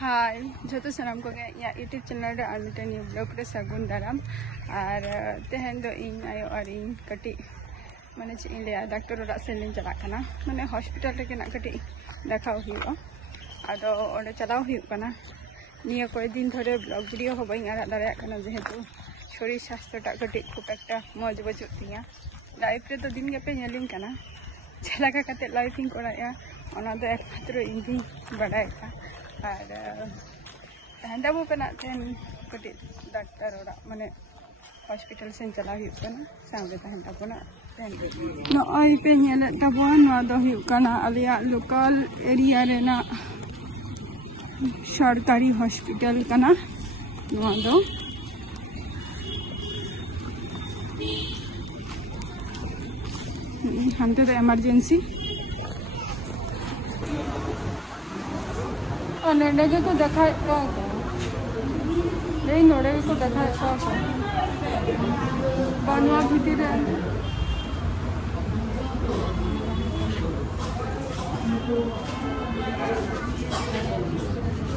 हाय जो सामान को यूट्यूब चैनल रे और मिटे न्यू ब्लॉग रे सगुन दाराम और तेहन दो इन आयो और इन कटी माने चे इन लिया डॉक्टर ओरा से लिन चला कना माने हॉस्पिटल रे केना कटी देखाव हुआ आदो ओडे चलाव हुई कना निया कोई दिन धरे ब्लॉग वीडियो हो बई आड़ा दारे कना जेहेतु शरीर स्वास्थ्य टा कटी खूब एकटा मौज बचुत तिया लाइफ रे तो दिन गेपे नेलिंग कना चलाका कते लाइफिंग कोराया ओना दो एकमात्र इन बड़ाय का और हंदाबो कना तेन कटी डॉक्टर ओरा माने हॉस्पिटल से चला हुई कना सामने तहन ताबोना तेन नोय पे नेले ताबो नो दो हुई कना आलिया लोकल एरिया रेना सरकारी हॉस्पिटल कना नो दो हंते तो इमरजेंसी नेडे को देखा नोड़े को देखा बनवा भीतर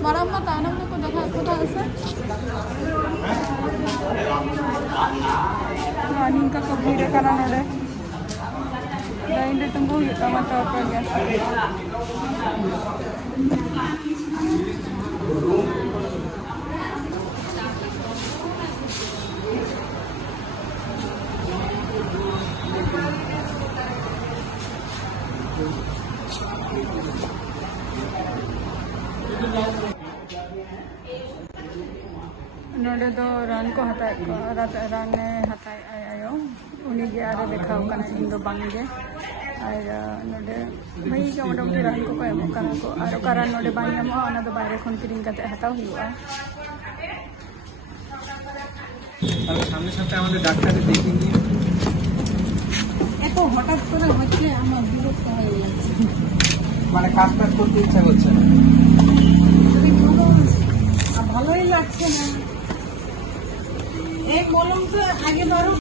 मरम्मत आनंद को देखा कोथा से रानी का कबीर करा नोड़े लाइन तुमको टमाटर पर गया नोडे दो रान को हताय रान ने हताय आयो उनी गे आरे देखा कना इन दो बांगे और नोडे मई के मोटामुटी रान को एमो कना को आरो कारण नोडे बांगे मो ओना दो बाहर खन किरिंग कते हताव हुआ और सामने सामने আমাদের ডাক্তারে দেখিনি এত হঠাৎ করে হচ্ছে আমার বিরক্ত হয়ে যাচ্ছে মানে কাজ করতে ইচ্ছা করছে না ভালোই লাগছে না এই কলম তো আগে ধরো